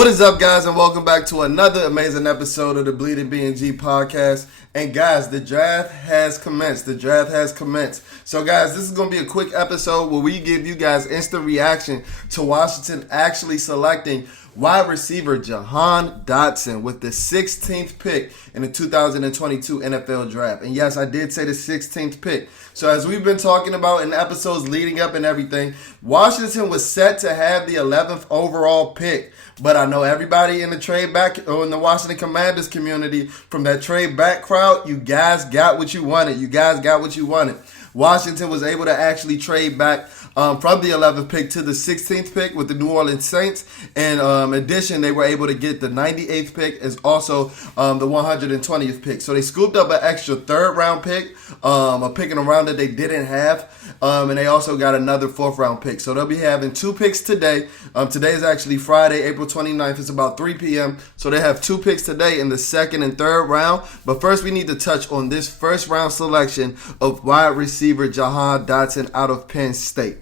What is up, guys, and welcome back to another amazing episode of the BnG podcast. And guys, the draft has commenced. So guys, this is going to be a quick episode where we give you guys instant reaction to Washington actually selecting wide receiver Jahan Dotson with the 16th pick in the 2022 NFL draft. And yes, I did say the 16th pick. So as we've been talking about in episodes leading up and everything, Washington was set to have the 11th overall pick. But I know everybody in the trade back or in the Washington Commanders community from that trade back crowd, you guys got what you wanted. Washington was able to actually trade back from the 11th pick to the 16th pick with the New Orleans Saints. And in addition, they were able to get the 98th pick as also the 120th pick. So they scooped up an extra third-round pick, a pick in a round that they didn't have. And they also got another fourth-round pick. So they'll be having two picks today. Today is actually Friday, April 29th. It's about 3 p.m. So they have two picks today in the second and third round. But first, we need to touch on this first-round selection of wide receiver Jahan Dotson out of Penn State.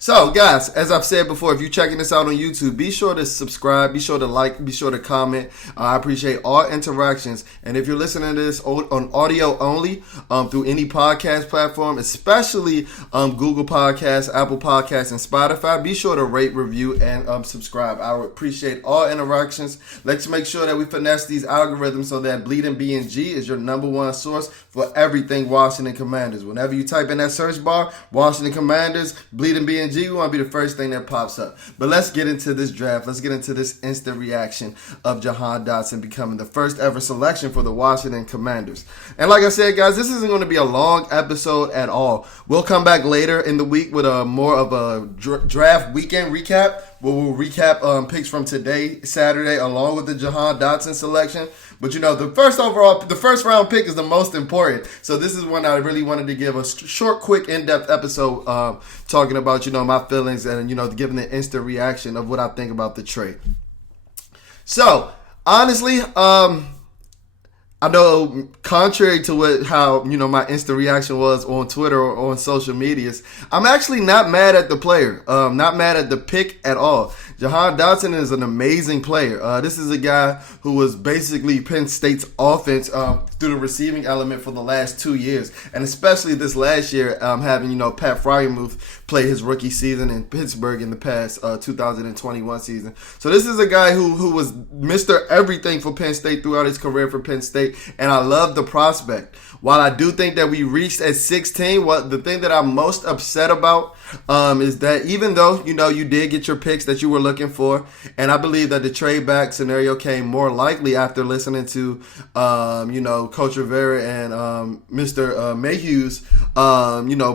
So, guys, as I've said before, if you're checking this out on YouTube, be sure to subscribe, be sure to like, be sure to comment. I appreciate all interactions. And if you're listening to this on audio only through any podcast platform, especially Google Podcasts, Apple Podcasts, and Spotify, be sure to rate, review, and subscribe. I would appreciate all interactions. Let's make sure that we finesse these algorithms so that BnG is your number one source for everything Washington Commanders. Whenever you type in that search bar, Washington Commanders, BnG, we want to be the first thing that pops up. But let's get into this draft. Let's get into this instant reaction of Jahan Dotson becoming the first ever selection for the Washington Commanders. And like I said, guys, this isn't going to be a long episode at all. We'll come back later in the week with a more of a draft weekend recap, where we'll recap picks from today, Saturday, along with the Jahan Dotson selection. But you know, the first round pick is the most important. So this is one I really wanted to give a short, quick, in-depth episode talking about, you know, my feelings and, you know, giving an instant reaction of what I think about the trade. So, honestly, I know, contrary to how you know my instant reaction was on Twitter or on social medias, I'm actually not mad at the player. Not mad at the pick at all. Jahan Dotson is an amazing player. This is a guy who was basically Penn State's offense through the receiving element for the last 2 years, and especially this last year, having Pat Freiermuth play his rookie season in Pittsburgh in the past 2021 season. So this is a guy who was Mr. Everything for Penn State throughout his career for Penn State, and I love the prospect. While I do think that we reached at 16, the thing that I'm most upset about is that even though, you did get your picks that you were looking for, and I believe that the trade back scenario came more likely after listening to, Coach Rivera and Mr. Mayhew's,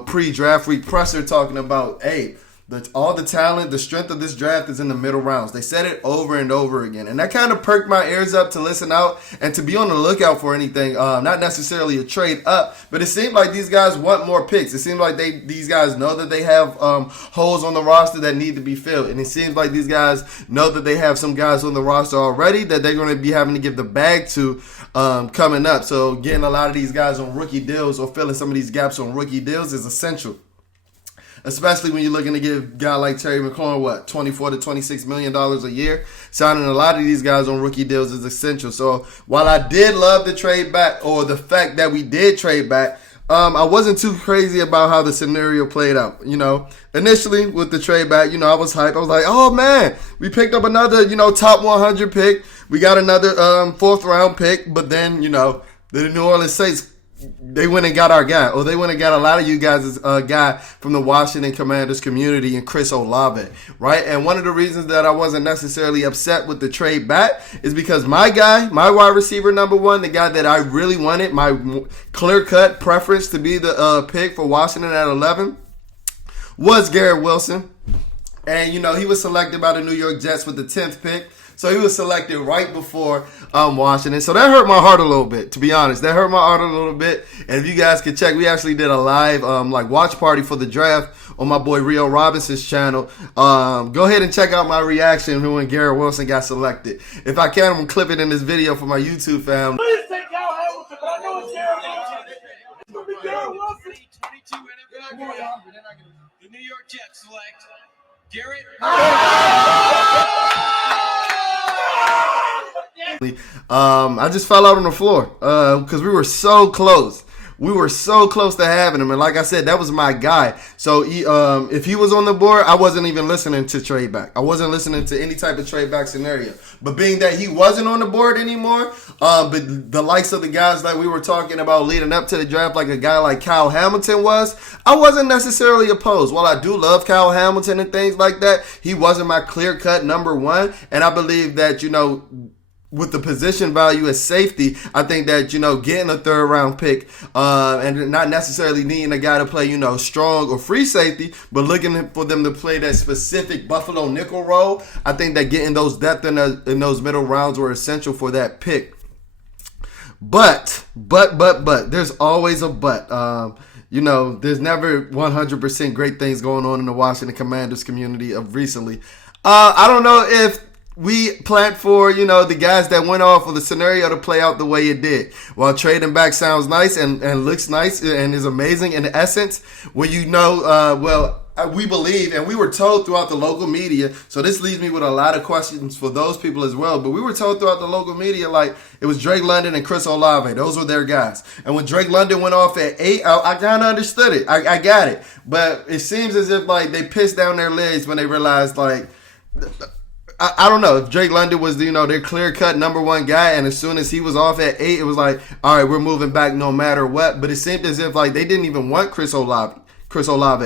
pre-draft week presser talking about, hey, all the talent, the strength of this draft is in the middle rounds. They said it over and over again. And that kind of perked my ears up to listen out and to be on the lookout for anything, not necessarily a trade up, but it seemed like these guys want more picks. It seems like these guys know that they have holes on the roster that need to be filled. And it seems like these guys know that they have some guys on the roster already that they're going to be having to give the bag to coming up. So getting a lot of these guys on rookie deals or filling some of these gaps on rookie deals is essential. Especially when you're looking to give a guy like Terry McLaurin, $24 to $26 million a year. Signing a lot of these guys on rookie deals is essential. So while I did love the trade back, or the fact that we did trade back, I wasn't too crazy about how the scenario played out. Initially with the trade back, I was hyped. I was like, oh man, we picked up another, top 100 pick. We got another fourth round pick. But then, the New Orleans Saints, they went and got our guy, or they went and got a lot of you guys' guy from the Washington Commanders community in Chris Olave, right? And one of the reasons that I wasn't necessarily upset with the trade back is because my guy, my wide receiver number one, the guy that I really wanted, my clear-cut preference to be the pick for Washington at 11, was Garrett Wilson. And, he was selected by the New York Jets with the 10th pick. So he was selected right before Washington. So that hurt my heart a little bit, to be honest. That hurt my heart a little bit. And if you guys can check, we actually did a live watch party for the draft on my boy Rio Robinson's channel. Go ahead and check out my reaction when Garrett Wilson got selected. If I can, I'm going to clip it in this video for my YouTube family. Please take out Hamilton, but I know it's Garrett Wilson. It's going to be Garrett Wilson. 22 NFL. The New York Jets select Garrett. I just fell out on the floor because we were so close. We were so close to having him, and like I said, that was my guy. So if he was on the board, I wasn't even listening to trade back. I wasn't listening to any type of trade back scenario. But being that he wasn't on the board anymore, but the likes of the guys that we were talking about leading up to the draft, like a guy like Kyle Hamilton was, I wasn't necessarily opposed. While I do love Kyle Hamilton and things like that, he wasn't my clear-cut number one, and I believe that, with the position value as safety, I think that, getting a third round pick and not necessarily needing a guy to play, strong or free safety, but looking for them to play that specific Buffalo nickel role, I think that getting those depth in those middle rounds were essential for that pick. But, there's always a but. There's never 100% great things going on in the Washington Commanders community of recently. I don't know if we planned for, the guys that went off of the scenario to play out the way it did. While trading back sounds nice and looks nice and is amazing in essence, when we believe, and we were told throughout the local media, so this leaves me with a lot of questions for those people as well, but we were told throughout the local media, like, it was Drake London and Chris Olave. Those were their guys. And when Drake London went off at 8, I kind of understood it. I got it. But it seems as if, they pissed down their legs when they realized, I don't know if Drake London was, their clear-cut number one guy, and as soon as he was off at 8, it was like, all right, we're moving back no matter what. But it seemed as if, they didn't even want Chris Olave.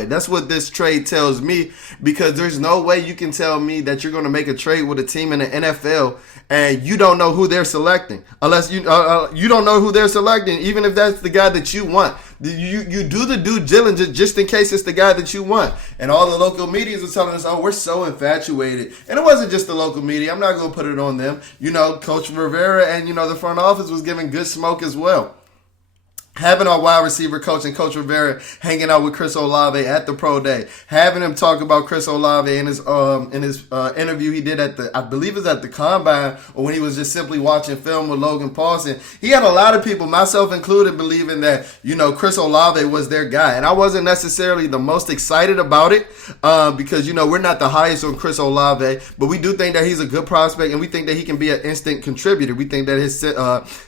That's what this trade tells me, because there's no way you can tell me that you're going to make a trade with a team in the NFL and you don't know who they're selecting. Unless you don't know who they're selecting, even if that's the guy that you want. You do the due diligence just in case it's the guy that you want. And all the local media was telling us, we're so infatuated. And it wasn't just the local media. I'm not going to put it on them. Coach Rivera and, the front office was giving good smoke as well. Having our wide receiver coach and Coach Rivera hanging out with Chris Olave at the pro day, having him talk about Chris Olave in his interview he did at the combine, or when he was just simply watching film with Logan Paulson, he had a lot of people, myself included, believing that Chris Olave was their guy, and I wasn't necessarily the most excited about it because we're not the highest on Chris Olave, but we do think that he's a good prospect, and we think that he can be an instant contributor. We think that his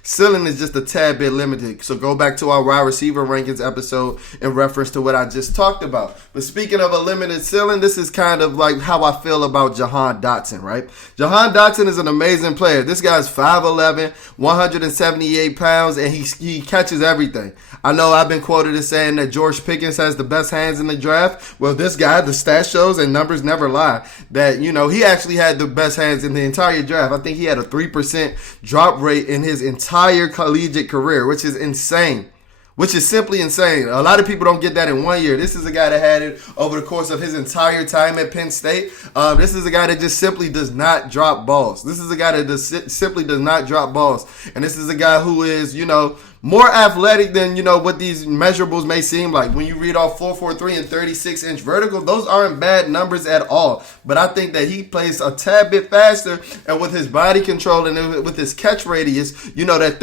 ceiling is just a tad bit limited. So go back to our wide receiver rankings episode in reference to what I just talked about. But speaking of a limited ceiling, this is kind of like how I feel about Jahan Dotson, right? Jahan Dotson is an amazing player. This guy's 5'11", 178 pounds, and he catches everything. I know I've been quoted as saying that George Pickens has the best hands in the draft. Well, this guy, the stat shows and numbers never lie, that, he actually had the best hands in the entire draft. I think he had a 3% drop rate in his entire collegiate career, which is insane. Which is simply insane. A lot of people don't get that in 1 year. This is a guy that had it over the course of his entire time at Penn State. This is a guy that just simply does not drop balls. This is a guy that simply does not drop balls. And this is a guy who is, more athletic than, what these measurables may seem like. When you read off 4.43 and 36-inch vertical, those aren't bad numbers at all. But I think that he plays a tad bit faster, and with his body control and with his catch radius, that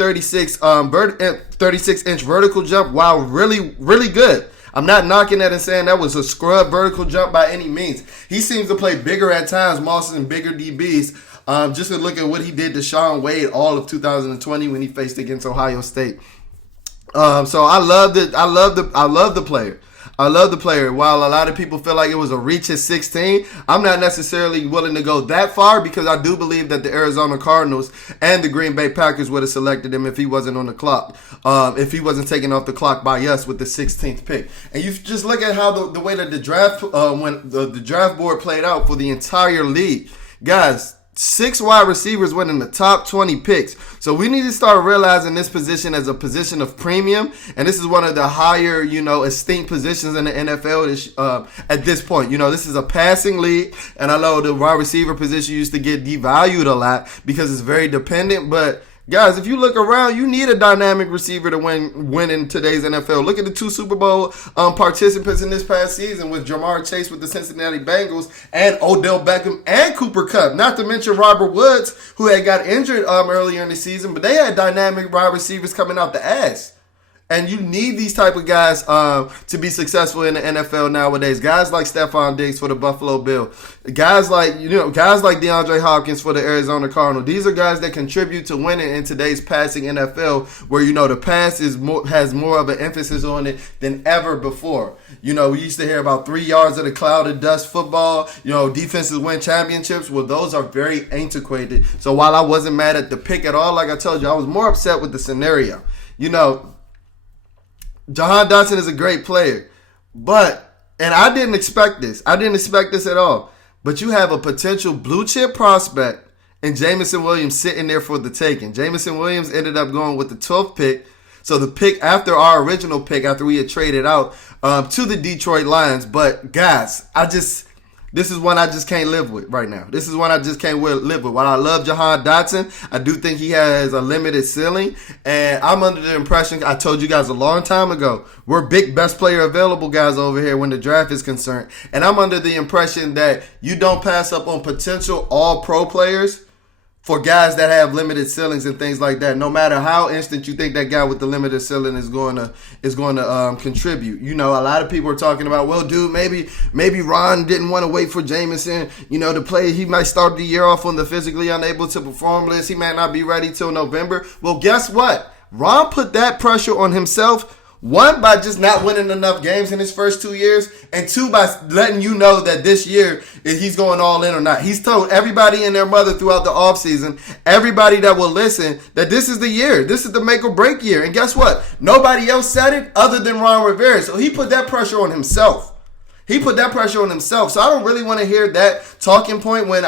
36-inch vertical jump, while really, really good. I'm not knocking that and saying that was a scrub vertical jump by any means. He seems to play bigger at times, Moss, and bigger DBs. Just to look at what he did to Sean Wade all of 2020 when he faced against Ohio State. So I love the player. I love the player. While a lot of people feel like it was a reach at 16, I'm not necessarily willing to go that far, because I do believe that the Arizona Cardinals and the Green Bay Packers would have selected him if he wasn't on the clock, if he wasn't taken off the clock by us with the 16th pick. And you just look at how the way that the draft when the draft board played out for the entire league, guys. 6 wide receivers went in the top 20 picks. So we need to start realizing this position as a position of premium. And this is one of the higher, esteemed positions in the NFL at this point. This is a passing league. And I know the wide receiver position used to get devalued a lot because it's very dependent. But guys, if you look around, you need a dynamic receiver to win in today's NFL. Look at the 2 Super Bowl participants in this past season with Jamar Chase with the Cincinnati Bengals and Odell Beckham and Cooper Kupp. Not to mention Robert Woods, who had got injured earlier in the season, but they had dynamic wide receivers coming out the ass. And you need these type of guys to be successful in the NFL nowadays. Guys like Stephon Diggs for the Buffalo Bills. Guys like DeAndre Hopkins for the Arizona Cardinals. These are guys that contribute to winning in today's passing NFL, where the pass has more of an emphasis on it than ever before. We used to hear about 3 yards of the cloud of dust football. Defenses win championships. Well, those are very antiquated. So while I wasn't mad at the pick at all, like I told you, I was more upset with the scenario. Jahan Dotson is a great player, and I didn't expect this. I didn't expect this at all. But you have a potential blue chip prospect and Jameson Williams sitting there for the taking. Jameson Williams ended up going with the 12th pick. So the pick after our original pick, after we had traded out to the Detroit Lions. But guys, this is one I just can't live with right now. This is one I just can't live with. While I love Jahan Dotson, I do think he has a limited ceiling. And I'm under the impression, I told you guys a long time ago, we're big best player available guys over here when the draft is concerned. And I'm under the impression that you don't pass up on potential all-pro players for guys that have limited ceilings and things like that. No matter how instant you think that guy with the limited ceiling is going to contribute. A lot of people are talking about, well, dude, maybe Ron didn't want to wait for Jameson, to play. He might start the year off on the physically unable to perform list. He might not be ready till November. Well, guess what? Ron put that pressure on himself. One, by just not winning enough games in his first 2 years, and two, by letting you know that this year he's going all in or not. He's told everybody and their mother throughout the offseason, everybody that will listen, that this is the year. This is the make or break year. And guess what? Nobody else said it other than Ron Rivera. So he put that pressure on himself. So I don't really want to hear that talking point when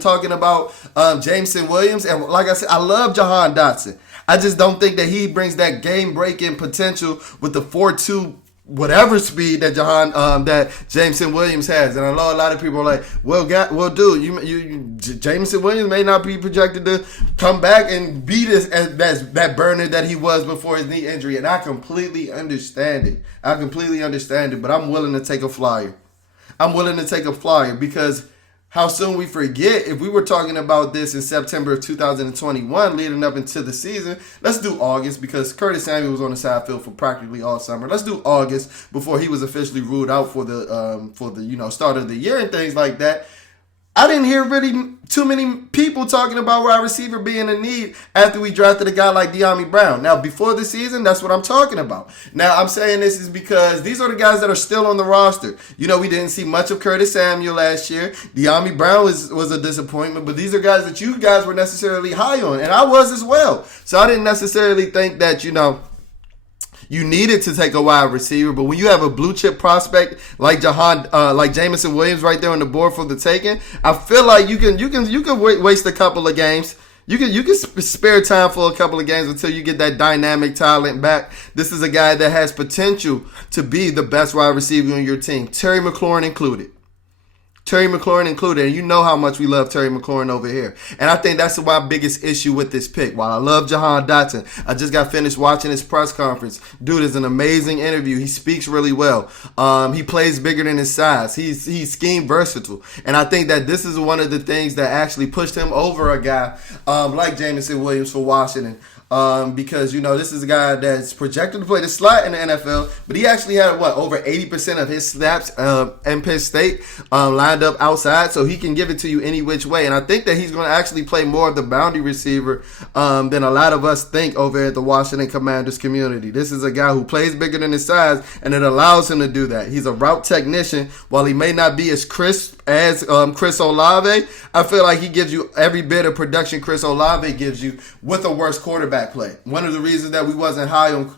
talking about Jameson Williams. And like I said, I love Jahan Dotson. I just don't think that he brings that game-breaking potential with the 4.2 whatever speed that that Jameson Williams has. And I know a lot of people are like, well, dude, Jameson Williams may not be projected to come back and be that burner that he was before his knee injury. And I completely understand it. But I'm willing to take a flyer. Because how soon we forget, if we were talking about this in September of 2021 leading up into the season, let's do August, because Curtis Samuel was on the side field for practically all summer. Let's do August before he was officially ruled out for the start of the year and things like that. I didn't hear really too many people talking about wide receiver being a need after we drafted a guy like De'Ami Brown. Now, before the season, that's what I'm talking about. Now, I'm saying this is because these are the guys that are still on the roster. We didn't see much of Curtis Samuel last year. De'Ami Brown was a disappointment, but these are guys that you guys were necessarily high on, and I was as well. So I didn't necessarily think that, you needed to take a wide receiver, but when you have a blue chip prospect like Jameson Williams right there on the board for the taking, I feel like you can waste a couple of games. You can spare time for a couple of games until you get that dynamic talent back. This is a guy that has potential to be the best wide receiver on your team, Terry McLaurin included. And you know how much we love Terry McLaurin over here. And I think that's my biggest issue with this pick. While I love Jahan Dotson, I just got finished watching his press conference. Dude is an amazing interview. He speaks really well. He plays bigger than his size. He's scheme versatile. And I think that this is one of the things that actually pushed him over a guy like Jameson Williams for Washington. Because, this is a guy that's projected to play the slot in the NFL, but he actually had, over 80% of his snaps in Penn State lined up outside, so he can give it to you any which way. And I think that he's going to actually play more of the boundary receiver than a lot of us think over at the Washington Commanders community. This is a guy who plays bigger than his size, and it allows him to do that. He's a route technician. While he may not be as crisp as Chris Olave, I feel like he gives you every bit of production Chris Olave gives you with a worse quarterback play. One of the reasons that we wasn't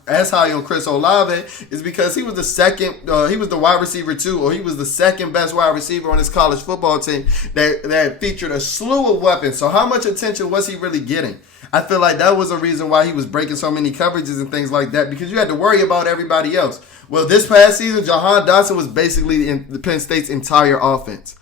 as high on Chris Olave is because he was the wide receiver 2, or he was the second best wide receiver on his college football team that featured a slew of weapons. So how much attention was he really getting? I feel like that was a reason why he was breaking so many coverages and things like that, because you had to worry about everybody else. Well, this past season, Jahan Dotson was basically in the Penn State's entire offense,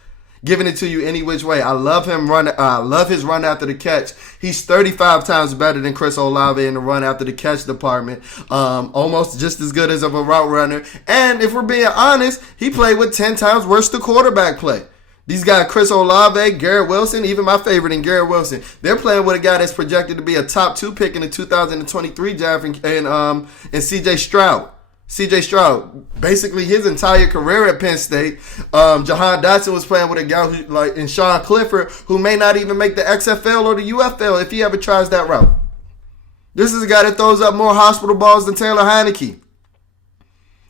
giving it to you any which way. I love his run after the catch. He's 35 times better than Chris Olave in the run after the catch department. Almost just as good as of a route runner. And if we're being honest, he played with 10 times worse the quarterback play. These guys, Chris Olave, Garrett Wilson, even my favorite in Garrett Wilson, they're playing with a guy that's projected to be a top 2 pick in the 2023 draft, and C.J. Stroud. C.J. Stroud, basically his entire career at Penn State. Jahan Dotson was playing with a guy in Sean Clifford, who may not even make the XFL or the UFL if he ever tries that route. This is a guy that throws up more hospital balls than Taylor Heineke.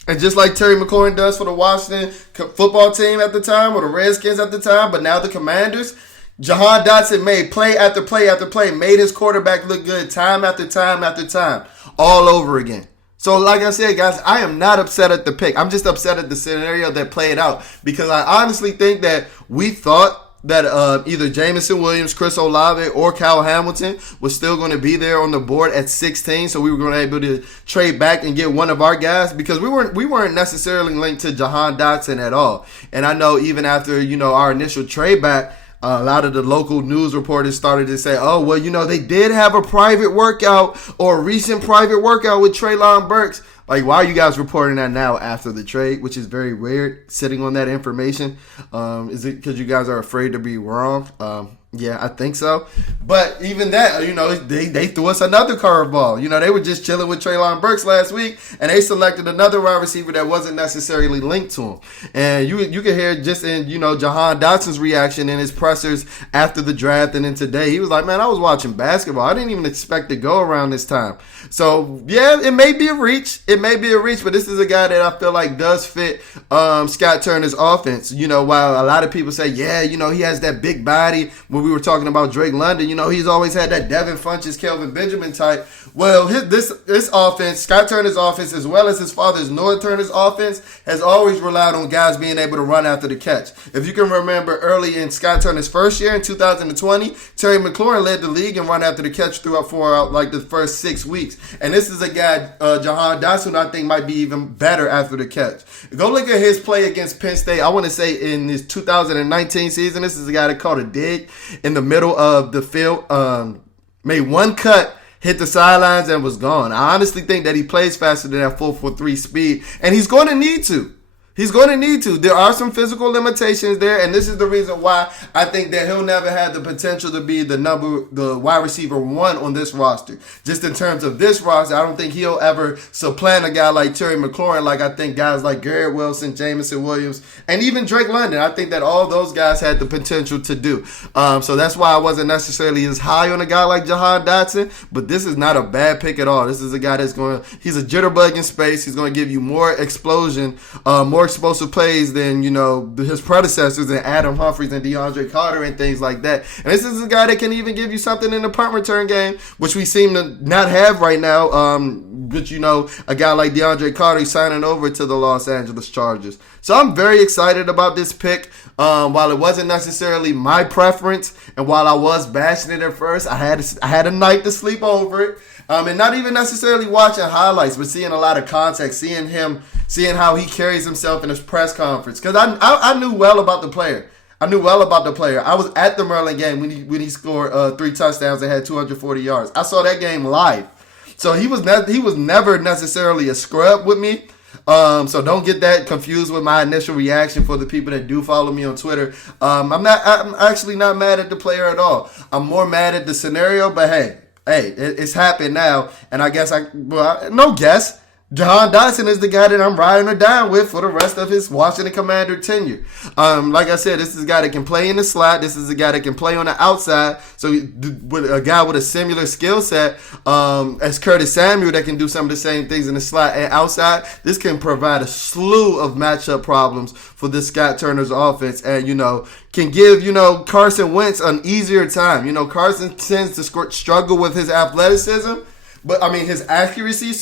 And just like Terry McLaurin does for the Washington football team at the time, or the Redskins at the time, but now the Commanders, Jahan Dotson made play after play after play, made his quarterback look good time after time after time, all over again. So like I said, guys, I am not upset at the pick. I'm just upset at the scenario that played out, because I honestly think that we thought that either Jameson Williams, Chris Olave, or Kyle Hamilton was still going to be there on the board at 16, so we were going to be able to trade back and get one of our guys, because we weren't necessarily linked to Jahan Dotson at all. And I know even after, our initial trade back, a lot of the local news reporters started to say, oh, well, they did have a private workout or a recent private workout with Treylon Burks. Like, why are you guys reporting that now after the trade, which is very weird, sitting on that information? Is it because you guys are afraid to be wrong? Yeah, I think so. But even that, they threw us another curveball. They were just chilling with Treylon Burks last week, and they selected another wide receiver that wasn't necessarily linked to him. And you can hear just in, Jahan Dotson's reaction in his pressers after the draft and then today. He was like, man, I was watching basketball. I didn't even expect to go around this time. So, yeah, it may be a reach. It may be a reach, but this is a guy that I feel like does fit Scott Turner's offense. While a lot of people say, yeah, he has that big body. When we were talking about Drake London, he's always had that Devin Funchess, Kelvin Benjamin type. Well, this offense, Scott Turner's offense, as well as his father's Noah Turner's offense, has always relied on guys being able to run after the catch. If you can remember early in Scott Turner's first year in 2020, Terry McLaurin led the league in run after the catch throughout the first 6 weeks. And this is a guy, Jahan Dotson, I think might be even better after the catch. Go look at his play against Penn State. I want to say in his 2019 season, this is a guy that caught a dig in the middle of the field, made one cut, hit the sidelines, and was gone. I honestly think that he plays faster than that 4.43 speed, and he's going to need to. He's going to need to. There are some physical limitations there, and this is the reason why I think that he'll never have the potential to be the wide receiver 1 on this roster. Just in terms of this roster, I don't think he'll ever supplant a guy like Terry McLaurin, like I think guys like Garrett Wilson, Jameson Williams, and even Drake London. I think that all those guys had the potential to do. So that's why I wasn't necessarily as high on a guy like Jahan Dotson, but this is not a bad pick at all. This is a guy he's a jitterbug in space. He's going to give you more explosion, more explosive plays than his predecessors and Adam Humphries and DeAndre Carter and things like that. And this is a guy that can even give you something in the punt return game, which we seem to not have right now. But a guy like DeAndre Carter signing over to the Los Angeles Chargers. So I'm very excited about this pick. While it wasn't necessarily my preference, and while I was bashing it at first, I had a night to sleep over it. And not even necessarily watching highlights, but seeing a lot of context, seeing how he carries himself in his press conference. Because I knew well about the player. I was at the Maryland game when he scored 3 touchdowns and had 240 yards. I saw that game live. So he was never necessarily a scrub with me. So don't get that confused with my initial reaction for the people that do follow me on Twitter. I'm actually not mad at the player at all. I'm more mad at the scenario, but hey, it's happened now, and I guess Jahan Dotson is the guy that I'm riding or dying with for the rest of his Washington Commander tenure. Like I said, this is a guy that can play in the slot. This is a guy that can play on the outside. So with a guy with a similar skill set as Curtis Samuel that can do some of the same things in the slot and outside, this can provide a slew of matchup problems for this Scott Turner's offense, and can give Carson Wentz an easier time. Carson tends to struggle with his athleticism. But, his accuracy,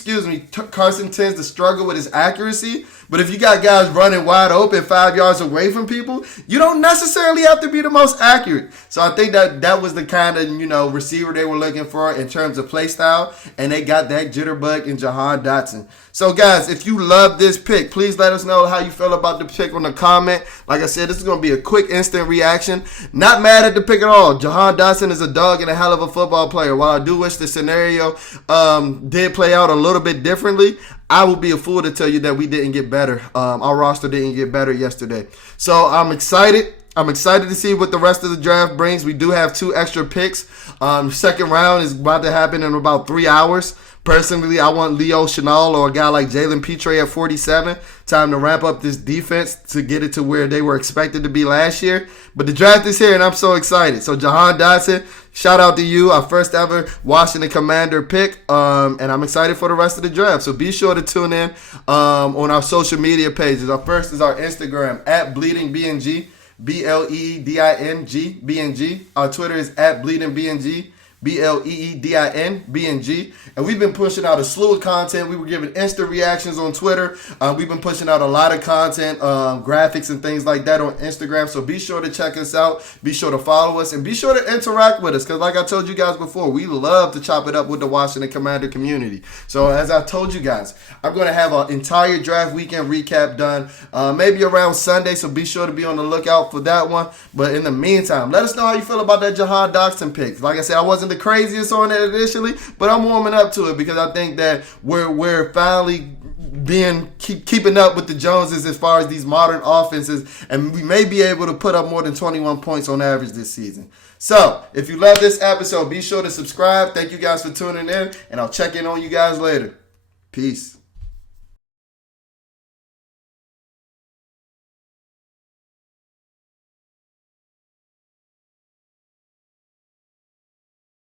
Carson tends to struggle with his accuracy. But if you got guys running wide open 5 yards away from people, you don't necessarily have to be the most accurate. So I think that was the kind of, receiver they were looking for in terms of play style. And they got that jitterbug in Jahan Dotson. So, guys, if you love this pick, please let us know how you feel about the pick on the comment. Like I said, this is going to be a quick, instant reaction. Not mad at the pick at all. Jahan Dotson is a dog and a hell of a football player. While I do wish the scenario did play out a little bit differently, I would be a fool to tell you that we didn't get better. Our roster didn't get better yesterday. So I'm excited. I'm excited to see what the rest of the draft brings. We do have 2 extra picks. Second round is about to happen in about 3 hours. Personally, I want Leo Chenal or a guy like Jalen Petre at 47. Time to ramp up this defense to get it to where they were expected to be last year. But the draft is here, and I'm so excited. So, Jahan Dotson, shout out to you, our first ever Washington Commander pick. And I'm excited for the rest of the draft. So, be sure to tune in on our social media pages. Our first is our Instagram, at BleedingBnG, BleedingBNG, BnG. Our Twitter is at BleedingBNG. BleedingBnG, and we've been pushing out a slew of content. We were giving instant reactions on Twitter. We've been pushing out a lot of content, graphics and things like that on Instagram. So be sure to check us out. Be sure to follow us and be sure to interact with us. Because like I told you guys before, we love to chop it up with the Washington Commander community. So as I told you guys, I'm going to have an entire draft weekend recap done, maybe around Sunday. So be sure to be on the lookout for that one. But in the meantime, let us know how you feel about that Jahan Dotson pick. Like I said, I wasn't the craziest on it initially, but I'm warming up to it because I think that we're finally keeping up with the Joneses as far as these modern offenses, and we may be able to put up more than 21 points on average this season. So, if you love this episode, be sure to subscribe. Thank you guys for tuning in, and I'll check in on you guys later. Peace.